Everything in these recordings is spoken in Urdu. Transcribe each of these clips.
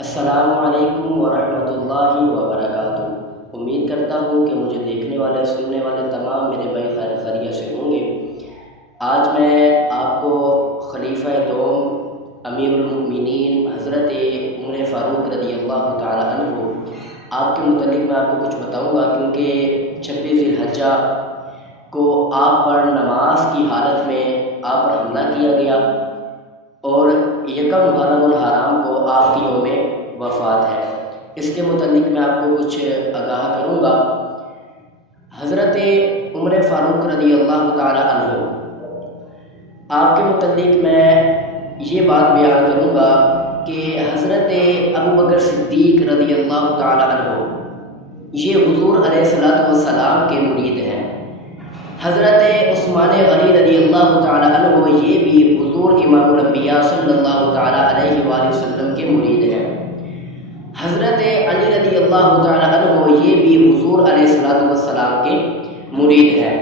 السلام علیکم ورحمۃ اللہ وبرکاتہ۔ امید کرتا ہوں کہ مجھے دیکھنے والے سننے والے تمام میرے بھائی خیر خیریت سے ہوں گے۔ آج میں آپ کو خلیفہ دوم امیر المؤمنین حضرت عمر فاروق رضی اللہ تعالی عنہ آپ کے متعلق میں آپ کو کچھ بتاؤں گا، کیونکہ 26 ذی الحجہ کو آپ پر نماز کی حالت میں آپ پر حملہ کیا گیا اور یکم محرم الحرام کو آپ کی یوم وفات ہے۔ اس کے متعلق میں آپ کو کچھ آگاہ کروں گا۔ حضرت عمر فاروق رضی اللہ تعالی عنہ آپ کے متعلق میں یہ بات بیان کروں گا کہ حضرت ابو بکر صدیق رضی اللہ تعالی عنہ یہ حضور علیہ الصلوۃ والسلام کے مرید ہیں۔ حضرت عثمان غنی رضی اللہ تعالی عنہ یہ بھی حضور امام الانبیاء صلی اللہ تعالی علیہ وآلہ وسلم کے مرید ہیں۔ حضرت علی رضی اللہ تعالی عنہ یہ بھی حضور علیہ الصلوۃ والسلام کے مرید ہیں۔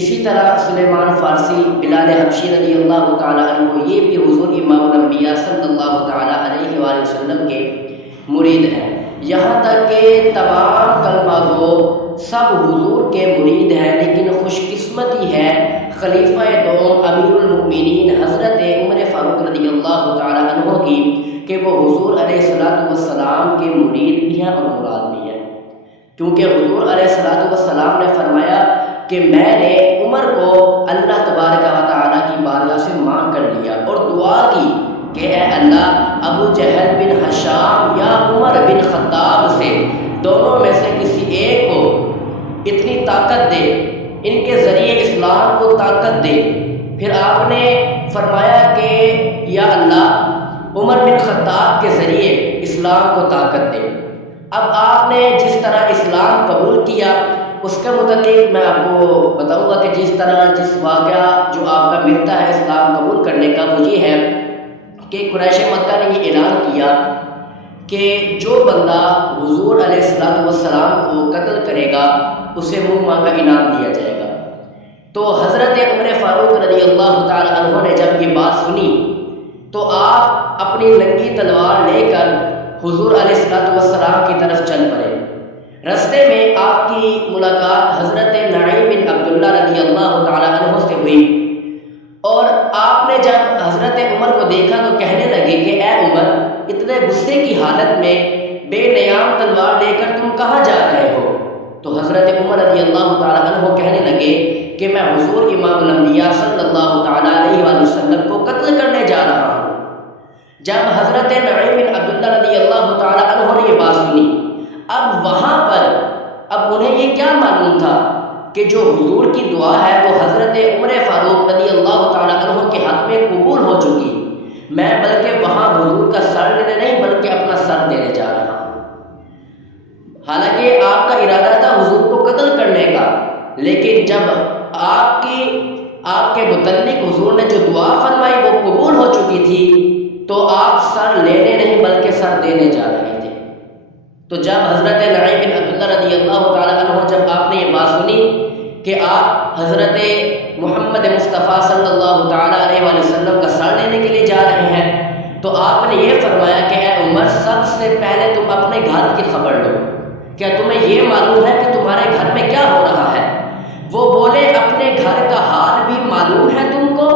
اسی طرح سلیمان فارسی بلال حبشی رضی اللہ تعالی عنہ یہ بھی حضور امام الانبیاء صلی اللہ تعالی علیہ وآلہ وسلم کے مرید ہیں۔ یہاں تک کہ تمام کلمہ گو سب حضور کے مرید ہیں، لیکن خوش قسمتی ہے خلیفہ دوم امیر المؤمنین حضرت عمر فاروق رضی اللہ تعالی عنہ کی کہ وہ حضور علیہ الصلوۃ والسلام کے مرید بھی ہیں اور مراد بھی ہیں، کیونکہ حضور علیہ الصلوۃ والسلام نے فرمایا کہ میں نے عمر کو اللہ تبارک و تعالی کی بارگاہ سے مانگ کر لیا اور دعا کی کہ اے اللہ ابو جہل بن ہشام یا عمر بن خطاب سے دونوں میں سے کسی ایک کو اتنی طاقت دے، ان کے ذریعے اسلام کو طاقت دے۔ پھر آپ نے فرمایا کہ یا اللہ عمر بن خطاب کے ذریعے اسلام کو طاقت دے۔ اب آپ نے جس طرح اسلام قبول کیا اس کے متعلق میں آپ کو بتاؤں گا کہ جس واقعہ جو آپ کا ملتا ہے اسلام قبول کرنے کا وہ یہ ہے کہ قریش مکہ نے یہ اعلان کیا کہ جو بندہ حضور علیہ الصلوۃ والسلام کو قتل کرے گا اسے منہ مانگا انعام دیا جائے گا۔ تو حضرت عمر فاروق رضی اللہ تعالی عنہ نے جب یہ بات سنی تو آپ اپنی ننگی تلوار لے کر حضور علیہ الصلوۃ والسلام کی طرف چل پڑے۔ رستے میں آپ کی ملاقات حضرت نعیم بن عبداللہ رضی اللہ تعالی عنہ سے ہوئی اور آپ نے جب حضرت عمر کو دیکھا تو کہنے لگے کہ اے عمر، اتنے غصے کی حالت میں بے نیام تلوار لے کر تم کہاں جا رہے ہو؟ تو حضرت عمر رضی اللہ تعالی عنہ کہنے لگے کہ میں حضور امام الانبیاء صلی اللہ تعالی علیہ وآلہ وسلم کو قتل کرنے جا رہا ہوں۔ جب حضرت نعیم بن عبداللہ رضی اللہ تعالی عنہ نے یہ بات سنی، اب وہاں پر اب انہیں یہ کیا معلوم تھا کہ جو حضور کی دعا ہے وہ حضرت عمر فاروق رضی اللہ تعالی عنہ کے حق میں قبول ہو چکی، میں بلکہ وہاں حضور کا سر لینے نہیں بلکہ اپنا سر دینے جا رہا ہوں۔ حالانکہ آپ کا ارادہ تھا حضور کو قتل کرنے کا، لیکن جب آپ کے متعلق حضور نے جو دعا فرمائی وہ قبول ہو چکی تھی تو آپ سر لینے نہیں بلکہ سر دینے جا رہے تھے۔ تو جب حضرت نعیم بن عبداللہ رضی اللہ تعالی عنہ جب آپ نے یہ بات سنی کہ آپ حضرت محمد مصطفیٰ صلی اللہ تعالی علیہ وآلہ وسلم کا سر لینے کے لیے جا رہے ہیں تو آپ نے یہ فرمایا کہ اے عمر، سب سے پہلے تم اپنے گھر کی خبر لو، کیا تمہیں یہ معلوم ہے کہ تمہارے گھر میں کیا ہو رہا ہے؟ وہ بولے اپنے گھر کا حال بھی معلوم ہے تم کو؟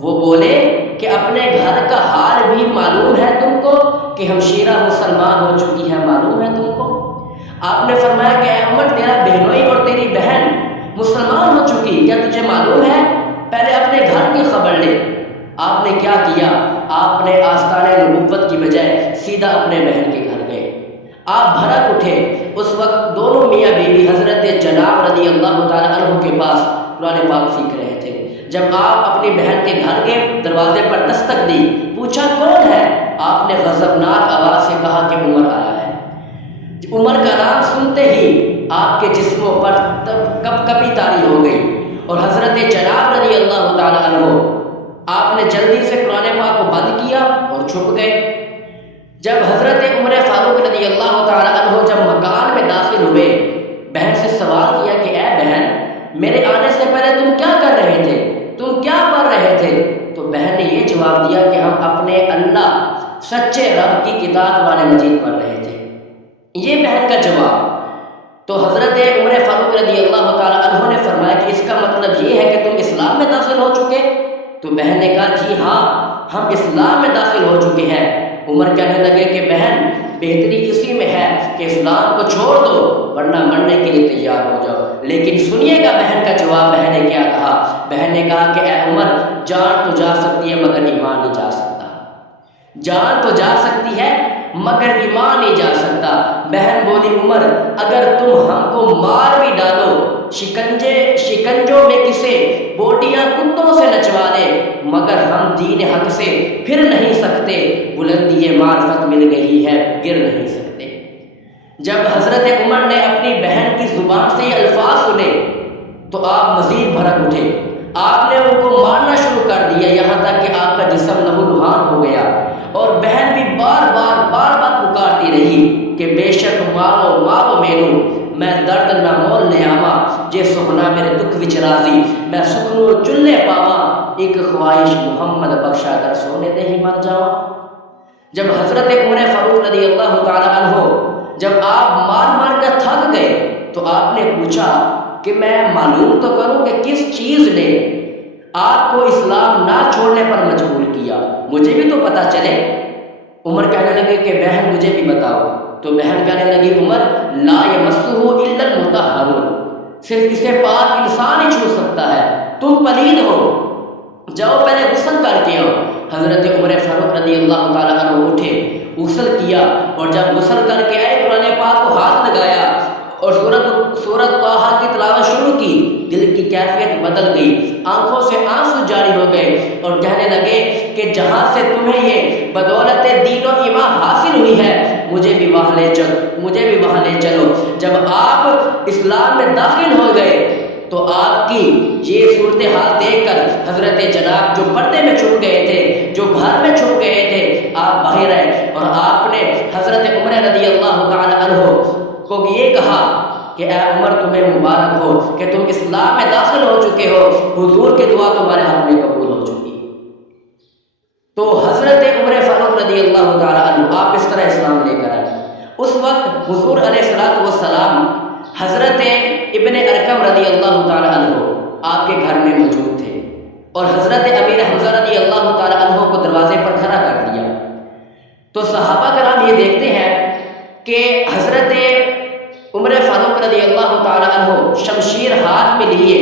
وہ بولے کہ اپنے گھر کا حال بھی معلوم ہے تم کو کہ ہمشیرہ مسلمان ہو چکی ہے، معلوم ہے تم کو؟ آپ نے فرمایا کہ اے عمر، تیرا بہنوئی اور تیری بہن مسلمان ہو چکی، کیا تجھے معلوم ہے؟ پہلے اپنے گھر کی خبر لے۔ آپ نے کیا کیا؟ آپ نے آستانِ نبوت کی بجائے سیدھا اپنے بہن کے گھر گئے۔ آپ بھڑک اٹھے۔ اس وقت دونوں میاں بیوی حضرت جناب رضی اللہ تعالی عنہ کے پاس قرآن پاک سیکھ رہے تھے۔ جب آپ اپنی بہن کے گھر گئے، دروازے پر دستک دی، پوچھا کون ہے؟ آپ نے غضبناک آواز سے کہا کہ عمر آیا ہے۔ عمر کا نام سنتے ہی آپ کے جسموں پر کپکپی طاری ہو گئی اور حضرت جناب رضی اللہ تعالی عنہ آپ نے جلدی سے قرآن پاک کو بند کیا اور چھپ گئے۔ جب حضرت عمر فاروق رضی اللہ تعالی عنہ جب مکان میں داخل ہوئے، بہن سے سوال کیا کہ اے بہن، میرے آنے سے پہلے تم کیا کر رہے تھے؟ تم کیا پڑھ رہے تھے؟ تو بہن نے یہ جواب دیا کہ ہم اپنے اللہ سچے رب کی کتاب قرآن مجید پڑھ رہے تھے۔ یہ بہن کا جواب۔ تو حضرت عمر فاروق رضی اللہ تعالیٰ عنہ نے فرمایا کہ اس کا مطلب یہ ہے کہ تم اسلام میں داخل ہو چکے؟ تو بہن نے کہا جی ہاں، ہم اسلام میں داخل ہو چکے ہیں۔ عمر کہنے لگے کہ بہن بہتری اسی میں ہے کہ اسلام کو چھوڑ دو ورنہ مرنے کے لیے تیار ہو جاؤ۔ لیکن سنیے گا بہن کا جواب۔ بہن نے کیا کہا؟ بہن نے کہا کہ اے عمر، جان تو جا سکتی ہے مگر ایمان نہیں جا سکتا۔ جان تو جا سکتی ہے مگر ایمان نہیں جا سکتا۔ بہن بولی عمر، اگر تم ہم کو مار بھی ڈالو، شکنجوں میں کسے بوٹیاں کتوں سے نچوا دے، مگر ہم دین حق سے پھر نہیں سکتے۔ بلندی معرفت مل گئی ہے، گر نہیں سکتے۔ جب حضرت عمر نے اپنی بہن کی زبان سے یہ الفاظ سنے تو آپ مزید بھڑک اٹھے۔ آپ نے ان کو مارنا شروع کر دیا، یہاں تک کہ آپ کا جسم لہو لہان ہو گیا۔ اور بہن بھی بار بار پکارتی رہی کہ بے شک مارو مینو، میں درد نہ مول لے آواں، جے سخنا میرے دکھ وچ راضی، میں سکھنو چلے پاواں، ایک خواہش محمد بخشا کر سونے دے ہی مر جاواں۔ جب حضرت عمر فاروق رضی اللہ تعالی عنہ جب آپ مار کر تھک گئے تو آپ نے پوچھا کہ میں معلوم تو کروں کہ کس چیز نے آپ کو اسلام نہ چھوڑنے پر مجبور کیا، مجھے بھی تو پتہ چلے۔ عمر کہنے لگے کہ بہن مجھے بھی بتاؤ۔ تو بہن کہنے لگی عمر، لا یمسہ الا المطہرون، صرف اسے پاک انسان ہی چھو سکتا ہے، تم پلید ہو، جاؤ پہلے غسل کر کے آؤ۔ حضرت عمر فاروق رضی اللہ تعالیٰ عنہ اٹھے، غسل کیا، اور جب غسل کر کے آئے قرآن پاک کو ہاتھ لگایا اور سورۃ طٰہٰ کی تلاوت شروع کی، دل کی کیفیت بدل گئی، آنکھوں سے آنسو جاری ہو گئے اور کہنے لگے کہ جہاں سے تمہیں یہ بدولت دین و ایمان حاصل ہوئی ہے، مجھے بھی وہاں لے چلو۔ جب آپ اسلام میں داخل ہو گئے تو آپ کی یہ صورتحال دیکھ کر حضرت جناب جو پردے میں چھپ گئے تھے، جو گھر میں چھپ گئے تھے، آپ باہر آئے اور آپ نے حضرت عمر رضی اللہ تعالی عنہ کو یہ کہا کہ اے عمر تمہیں مبارک ہو کہ تم اسلام میں داخل ہو چکے ہو، حضور کی دعا تمہارے حق میں قبول ہو چکی۔ تو حضرت عمر فاروق رضی اللہ تعالی عنہ آپ اس طرح اسلام لے کر آئے۔ اس وقت حضور علیہ الصلوۃ والسلام حضرت ابن ارقم رضی اللہ تعالی عنہ آپ کے گھر میں موجود تھے اور حضرت امیر حمزہ رضی اللہ تعالی عنہ کو دروازے پر کھڑا کر دیا۔ تو صحابہ کرام یہ دیکھتے ہیں کہ حضرت عمر فاروق رضی اللہ تعالی عنہ شمشیر ہاتھ میں لیے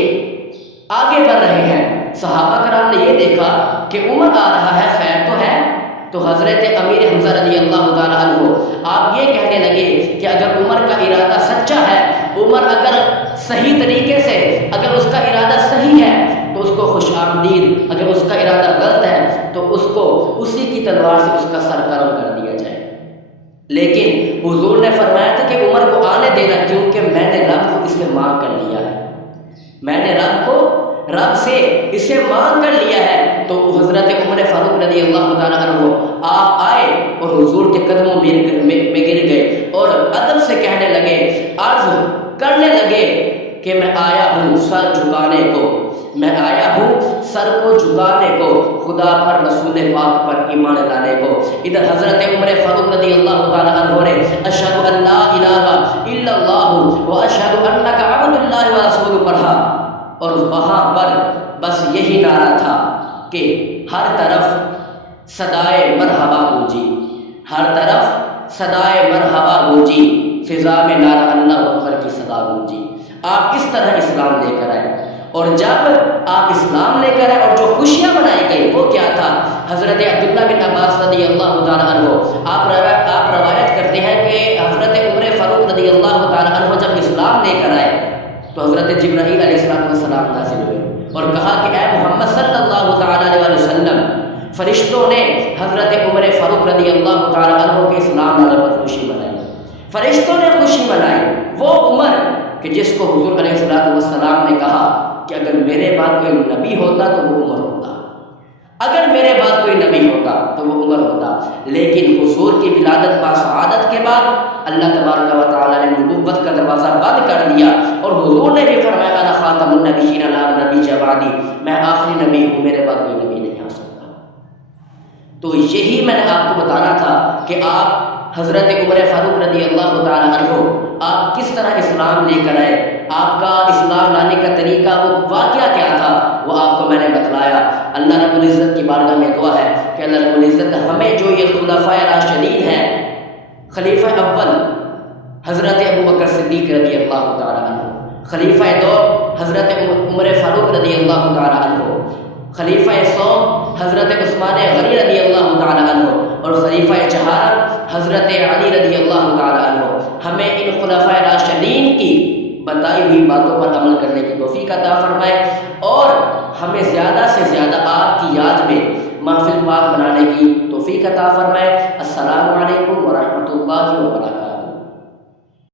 آگے بڑھ رہے ہیں۔ صحابہ کرام نے یہ دیکھا کہ عمر آ رہا ہے، خیر تو ہے۔ تو حضرت امیر حمزہ رضی اللہ تعالی عنہ آپ یہ کہنے لگے کہ اگر عمر کا ارادہ سچا ہے، عمر اگر صحیح طریقے سے، اگر اس کا ارادہ صحیح ہے تو اس کو خوش آمدید، اگر اس کا ارادہ غلط ہے تو اس کو اسی کی تلوار سے اس کا سر قلم کر دیا جائے۔ لیکن حضور نے فرمایا تھا کہ عمر کو آنے دینا، کیونکہ میں نے رب کو اسے مانگ کر لیا ہے، میں نے رب سے اسے مانگ کر لیا ہے۔ تو حضرت عمر فاروق رضی اللہ تعالیٰ عنہ آپ آئے اور حضور کے قدموں میں گر گئے اور ادب سے کہنے لگے، عرض کرنے لگے کہ میں آیا ہوں سر جھکانے کو، میں آیا ہوں سر کو جھکانے کو، خدا پر، رسول پاک پر ایمان لانے کو۔ ادھر حضرت عمر فاروق رضی اللہ تعالیٰ عنہ نے اشہد ان لا الہ الا اللہ و اشہد انک عبد اللہ و رسولہ پڑھا، اور وہاں پر بس یہی نعرہ تھا کہ ہر طرف صدائے مرحبا گونجی، ہر طرف صدائے مرحبا گونجی، فضا میں نعرہ اللہ اکبر کی صدا گونجی۔ آپ اس طرح اسلام لے کر آئے، اور جب آپ اسلام لے کر آئے اور جو خوشیاں منائی گئی وہ کیا تھا؟ حضرت عبداللہ بن عباس رضی اللہ تعالیٰ عنہ آپ روایت کرتے ہیں کہ حضرت عمر فاروق رضی اللہ تعالیٰ عنہ جب اسلام لے کر آئے تو حضرت جبرائیل علیہ السلام نازل ہوئے اور کہا کہ اے محمد صلی اللہ تعالیٰ علیہ وسلم، فرشتوں نے حضرت عمر فاروق رضی اللہ تعالیٰ عنہ کے اسلام لانے پر خوشی منائی، فرشتوں نے خوشی منائی۔ وہ عمر کہ جس کو حضور علیہ السلام نے کہا کہ اگر میرے بعد کوئی نبی ہوتا تو وہ عمر ہوتا، اگر میرے بعد کوئی نبی ہوتا تو وہ عمر ہوتا۔ لیکن حضور کی ولادت با سعادت کے بعد اللہ تبارک و تعالیٰ نے نبوت کا دروازہ بند کر دیا، اور حضور نے بھی فرمایا انا خاتم النبیین لا نبی بعدی، میں آخری نبی ہوں، میرے بعد کوئی نبی نہیں آ سکتا۔ تو یہی میں نے آپ کو بتانا تھا کہ آپ حضرت عمر فاروق رضی اللہ تعالیٰ عنہ آپ کس طرح اسلام لے کر آئے، آپ کا اسلام لانے کا طریقہ، وہ واقعہ کیا تھا، وہ آپ کو میں نے بتلایا۔ اللہ رب العزت کی بارگاہ میں دعا ہے کہ اللہ رب العزت ہمیں جو یہ خلفائے راشدین ہیں، خلیفہ اول حضرت ابوبکر صدیق رضی اللہ تعالیٰ عنہ، خلیفہ دو حضرت عمر فاروق رضی اللہ تعالیٰ عنہ، خلیفہ سوم حضرت عثمان غنی رضی اللہ تعالیٰ عنہ، اور خلیفہ چہارم حضرت علی رضی اللہ تعالیٰ عنہ، ہمیں ان خلفائے راشدین کی بتائی ہوئی باتوں پر عمل کرنے کی توفیق عطا فرمائے، اور ہمیں زیادہ سے زیادہ آپ کی یاد میں محفل پاک بنانے کی توفیق عطا فرمائے۔ السلام علیکم ورحمۃ اللہ وبرکاتہ۔